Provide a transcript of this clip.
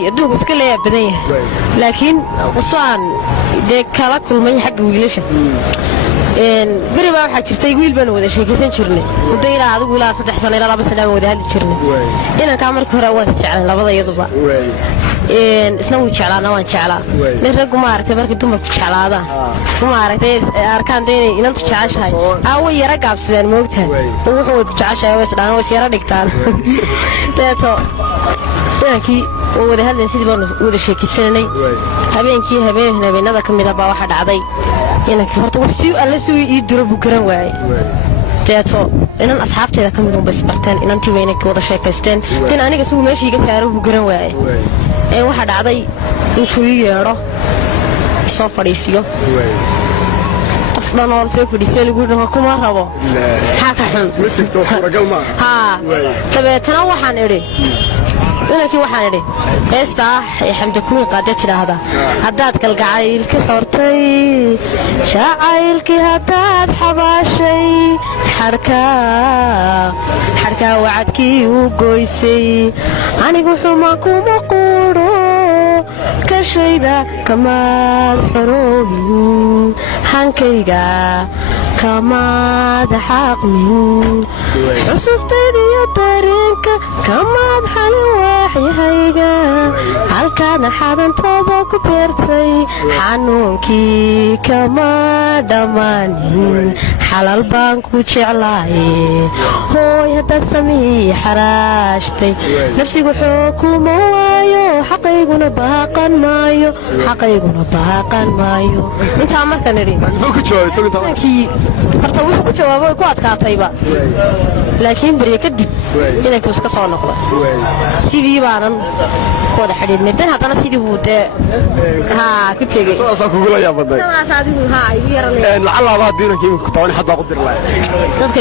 كلي أدوه بس كلي بديه لكن وصان ده كلا كل ما يحق ويلشه بري ما waxaa jirtay wiil baan wada sheekaysan jirnay mudayla adigu ilaa 3 sano ilaa 2 sano wada hadli jirnay inaan ka markii hore waan jeclaan labada iyaduba isna wuu jeclaana waan jeclaa nin rag ma aragtay markii dumarku jeclaadaan ma aragtay arkaan deynay inantu jeceshahay way yara gaabsadeen moogtaan wuxuu jeceshahay way isdhaan way yara dhigtaan teeto dadkii wada hadlay sidii baan wada sheekaysanay habeenada kamida baa waxa dhacday inanka horta wax si alla soo ii diro buu garan waayay teeto inan asxaabteeda kamid u basbarteen inantii weynay wada sheekaysteen tan aniga soo meeshii iga saaro buu garan waayay waxa dhacday intuu ii yeero soo fadhiisiyo qofna oo soo fadhiisay lagu dhaho kuma rabo xaka xun ma jirto suuragal ma tabeetana waxaan idhi ولكن وحنا استاح يحمد كون قادة هذا هداد كالقعيل كحورتي شاعيلك هداد حباشي حركة وعدكي وقويسي عني قحوماكو مقورو كشيدا كمال حروبي حنكيغا كماد حق من حسستيني يا طريقك كماد حلوة حيهيغا هالكان حادن طابك بيرتي حنونكي كما دماني حلال بانكو جعلاي هو يدب سمي حراشتي نفسي حكومة وايو حقيقنا باقا مايو انت عمرك نريد horta wuxuu ku jawaabay ku adkaatayba laakiin bariye kadib inay ku iska soo noqdo sidii baanan ku wada xidhiidhnay tan hadana sidii uu ku tagay saas ku gula yaabay saas adigu igu yaran lacala baa diinka ku taan xad baa ku dir lahayd